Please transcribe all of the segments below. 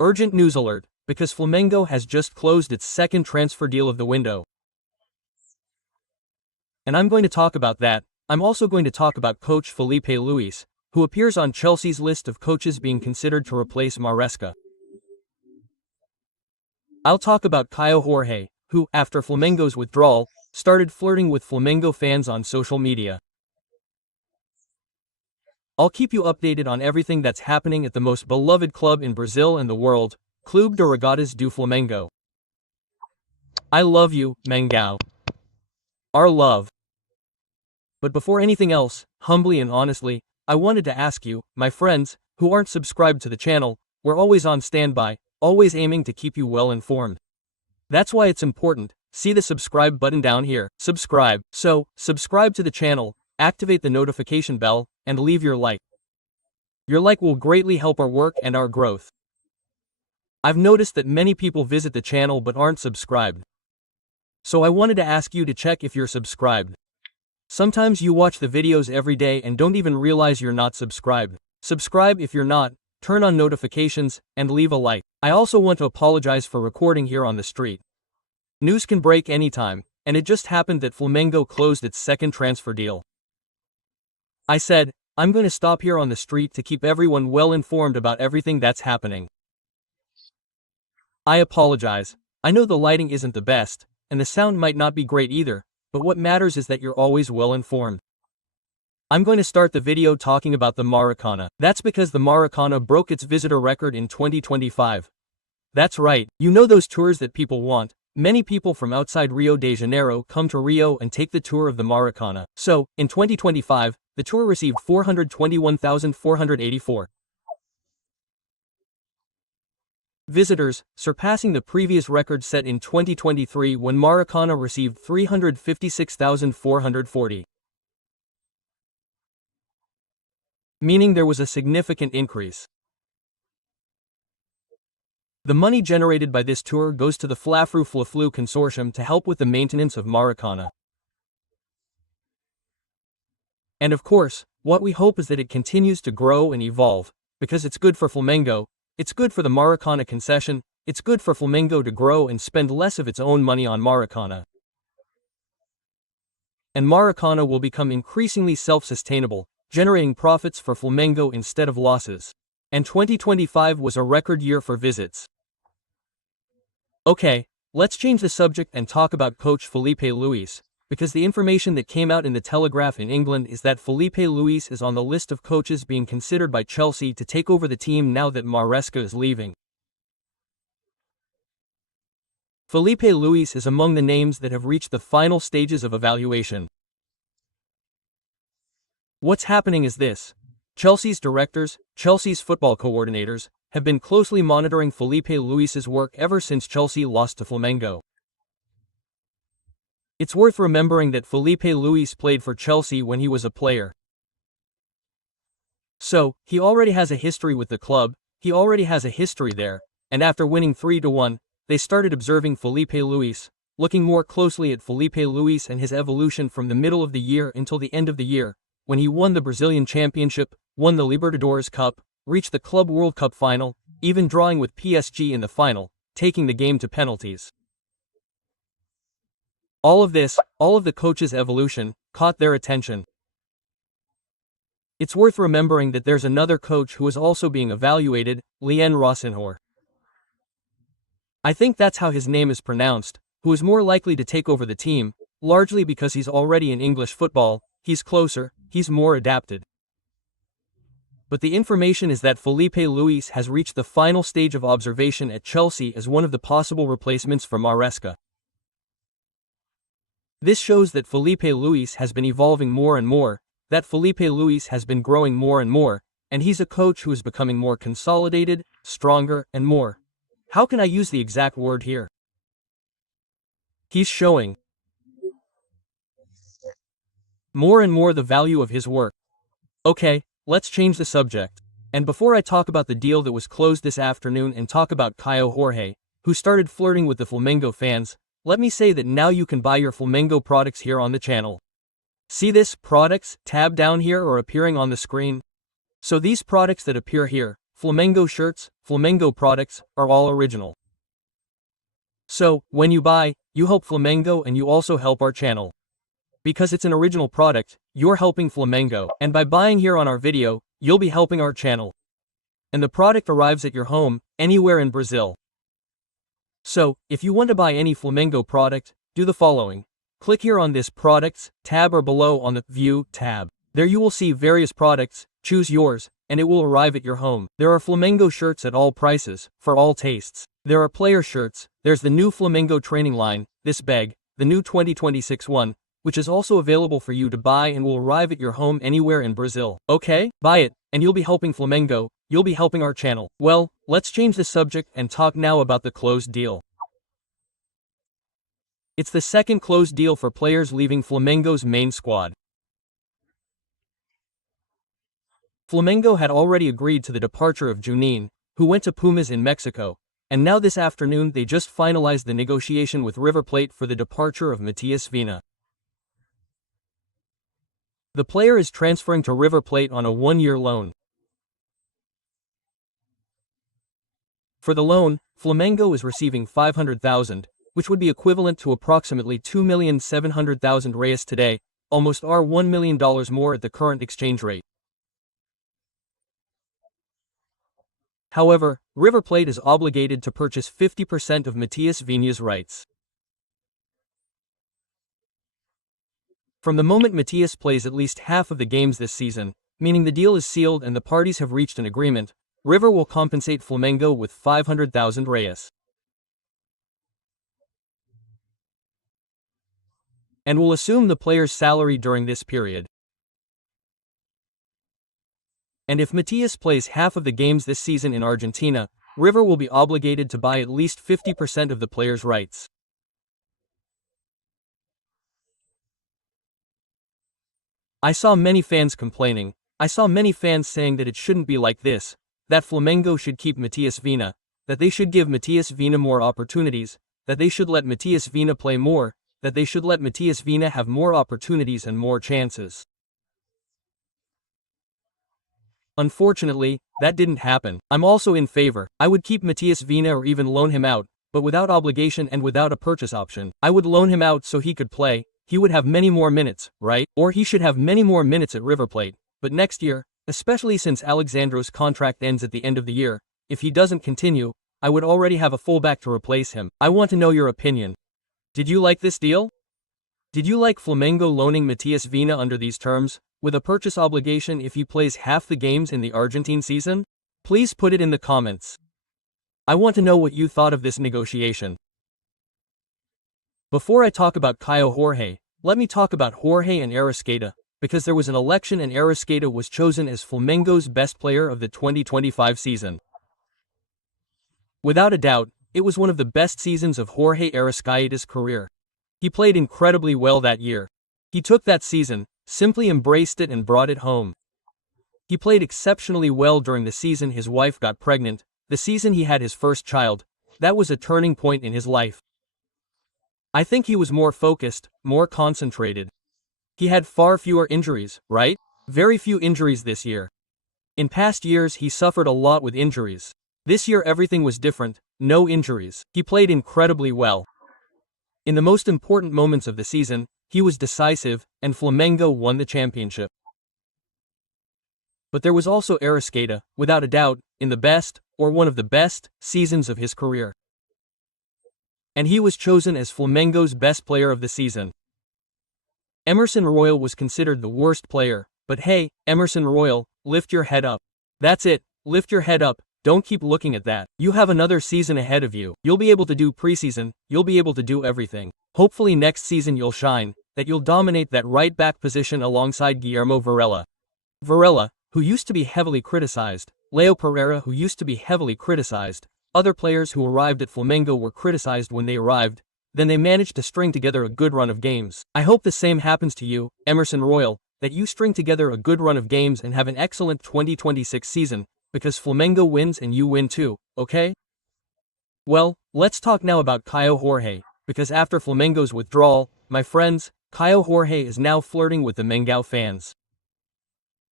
Urgent news alert, because Flamengo has just closed its second transfer deal of the window. And I'm going to talk about that. I'm also going to talk about coach Felipe Luis, who appears on Chelsea's list of coaches being considered to replace Maresca. I'll talk about Kaio Jorge, who, after Flamengo's withdrawal, started flirting with Flamengo fans on social media. I'll keep you updated on everything that's happening at the most beloved club in Brazil and the world, Clube de Regatas do Flamengo. I love you, Mengão. Our love. But before anything else, humbly and honestly, I wanted to ask you, my friends, who aren't subscribed to the channel, we're always on standby, always aiming to keep you well informed. That's why it's important. See the subscribe button down here, subscribe. So, subscribe to the channel, activate the notification bell, and leave your like. Your like will greatly help our work and our growth. I've noticed that many people visit the channel but aren't subscribed. So I wanted to ask you to check if you're subscribed. Sometimes you watch the videos every day and don't even realize you're not subscribed. Subscribe if you're not, turn on notifications, and leave a like. I also want to apologize for recording here on the street. News can break anytime, and it just happened that Flamengo closed its second transfer deal. I said, I'm going to stop here on the street to keep everyone well informed about everything that's happening. I apologize. I know the lighting isn't the best, and the sound might not be great either, but what matters is that you're always well informed. I'm going to start the video talking about the Maracana. That's because the Maracana broke its visitor record in 2025. That's right, you know those tours that people want. Many people from outside Rio de Janeiro come to Rio and take the tour of the Maracana. So, in 2025, the tour received 421,484 visitors, surpassing the previous record set in 2023 when Maracana received 356,440. Meaning there was a significant increase. The money generated by this tour goes to the Fla-Flu consortium to help with the maintenance of Maracana. And of course, what we hope is that it continues to grow and evolve, because it's good for Flamengo, it's good for the Maracana concession, it's good for Flamengo to grow and spend less of its own money on Maracana. And Maracana will become increasingly self-sustainable, generating profits for Flamengo instead of losses. And 2025 was a record year for visits. Okay, let's change the subject and talk about coach Felipe Luis, because the information that came out in the Telegraph in England is that Felipe Luis is on the list of coaches being considered by Chelsea to take over the team now that Maresca is leaving. Felipe Luis is among the names that have reached the final stages of evaluation. What's happening is this. Chelsea's directors, Chelsea's football coordinators, have been closely monitoring Felipe Luis's work ever since Chelsea lost to Flamengo. It's worth remembering that Felipe Luis played for Chelsea when he was a player. So, he already has a history with the club, he already has a history there, and after winning 3-1, they started observing Felipe Luis, looking more closely at Felipe Luis and his evolution from the middle of the year until the end of the year, when he won the Brazilian Championship, won the Libertadores Cup, reached the Club World Cup final, even drawing with PSG in the final, taking the game to penalties. All of this, all of the coach's evolution, caught their attention. It's worth remembering that there's another coach who is also being evaluated, Lien Rosenhor. I think that's how his name is pronounced, who is more likely to take over the team, largely because he's already in English football, he's closer, he's more adapted. But the information is that Felipe Luis has reached the final stage of observation at Chelsea as one of the possible replacements for Maresca. This shows that Felipe Luis has been evolving more and more, that Felipe Luis has been growing more and more, and he's a coach who is becoming more consolidated, stronger, and more. How can I use the exact word here? He's showing more and more the value of his work. Okay, let's change the subject. And before I talk about the deal that was closed this afternoon and talk about Kaio Jorge, who started flirting with the Flamengo fans, let me say that now you can buy your Flamengo products here on the channel. See this products tab down here or appearing on the screen? So these products that appear here, Flamengo shirts, Flamengo products, are all original. So, when you buy, you help Flamengo and you also help our channel. Because it's an original product, you're helping Flamengo, and by buying here on our video, you'll be helping our channel. And the product arrives at your home, anywhere in Brazil. So, if you want to buy any Flamengo product, do the following. Click here on this Products tab or below on the View tab. There you will see various products, choose yours, and it will arrive at your home. There are Flamengo shirts at all prices, for all tastes. There are player shirts, there's the new Flamengo training line, this bag, the new 2026 one, which is also available for you to buy and will arrive at your home anywhere in Brazil. Okay? Buy it, and you'll be helping Flamengo, you'll be helping our channel. Well, let's change the subject and talk now about the closed deal. It's the second closed deal for players leaving Flamengo's main squad. Flamengo had already agreed to the departure of Junin, who went to Pumas in Mexico, and now this afternoon they just finalized the negotiation with River Plate for the departure of Matias Viña. The player is transferring to River Plate on a one-year loan. For the loan, Flamengo is receiving 500,000, which would be equivalent to approximately 2,700,000 reais today, almost $1 million more at the current exchange rate. However, River Plate is obligated to purchase 50% of Matias Viña's rights. From the moment Matias plays at least half of the games this season, meaning the deal is sealed and the parties have reached an agreement, River will compensate Flamengo with 500,000 reais. And will assume the player's salary during this period. And if Matias plays half of the games this season in Argentina, River will be obligated to buy at least 50% of the player's rights. I saw many fans complaining, I saw many fans saying that it shouldn't be like this, that Flamengo should keep Matias Viña, that they should give Matias Viña more opportunities, that they should let Matias Viña play more, that they should let Matias Viña have more opportunities and more chances. Unfortunately, that didn't happen. I'm also in favor. I would keep Matias Viña or even loan him out, but without obligation and without a purchase option. I would loan him out so he could play, he would have many more minutes, right? Or he should have many more minutes at River Plate, but next year, especially since Alexandro's contract ends at the end of the year, if he doesn't continue, I would already have a fullback to replace him. I want to know your opinion. Did you like this deal? Did you like Flamengo loaning Matias Viña under these terms, with a purchase obligation if he plays half the games in the Argentine season? Please put it in the comments. I want to know what you thought of this negotiation. Before I talk about Kaio Jorge, let me talk about Jorge and Arrascaeta, because there was an election and Arrascaeta was chosen as Flamengo's best player of the 2025 season. Without a doubt, it was one of the best seasons of Jorge Arrascaeta's career. He played incredibly well that year. He took that season, simply embraced it and brought it home. He played exceptionally well during the season his wife got pregnant, the season he had his first child. That was a turning point in his life. I think he was more focused, more concentrated. He had far fewer injuries, right? Very few injuries this year. In past years he suffered a lot with injuries. This year everything was different, no injuries. He played incredibly well. In the most important moments of the season, he was decisive, and Flamengo won the championship. But there was also Arrascaeta, without a doubt, in the best, or one of the best, seasons of his career. And he was chosen as Flamengo's best player of the season. Emerson Royal was considered the worst player, but hey, Emerson Royal, lift your head up. That's it, lift your head up, don't keep looking at that. You have another season ahead of you. You'll be able to do preseason, you'll be able to do everything. Hopefully next season you'll shine, that you'll dominate that right back position alongside Guillermo Varela. Varela, who used to be heavily criticized, Leo Pereira, who used to be heavily criticized, other players who arrived at Flamengo were criticized when they arrived, then they managed to string together a good run of games. I hope the same happens to you, Emerson Royal, that you string together a good run of games and have an excellent 2026 season, because Flamengo wins and you win too, okay? Well, let's talk now about Kaio Jorge, because after Flamengo's withdrawal, my friends, Kaio Jorge is now flirting with the Mengão fans.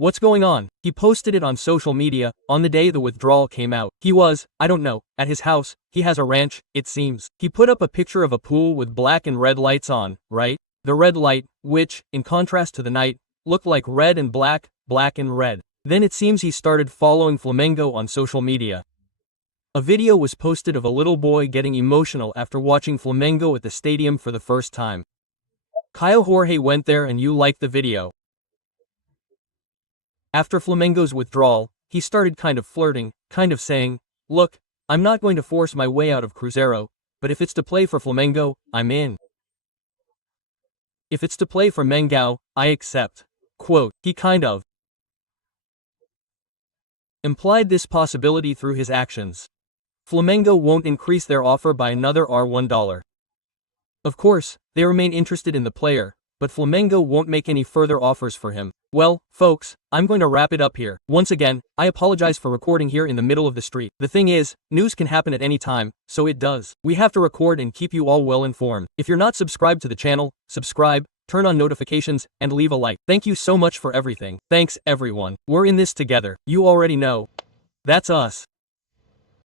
What's going on? He posted it on social media, on the day the withdrawal came out. He was, I don't know, at his house. He has a ranch, it seems. He put up a picture of a pool with black and red lights on, right? The red light, which, in contrast to the night, looked like red and black, black and red. Then it seems he started following Flamengo on social media. A video was posted of a little boy getting emotional after watching Flamengo at the stadium for the first time. Kaio Jorge went there and you liked the video. After Flamengo's withdrawal, he started kind of flirting, kind of saying, "Look, I'm not going to force my way out of Cruzeiro, but if it's to play for Flamengo, I'm in. If it's to play for Mengão, I accept." Quote, he kind of implied this possibility through his actions. Flamengo won't increase their offer by another $1. Of course, they remain interested in the player, but Flamengo won't make any further offers for him. Well, folks, I'm going to wrap it up here. Once again, I apologize for recording here in the middle of the street. The thing is, news can happen at any time, so it does. We have to record and keep you all well informed. If you're not subscribed to the channel, subscribe, turn on notifications, and leave a like. Thank you so much for everything. Thanks everyone. We're in this together. You already know. That's us.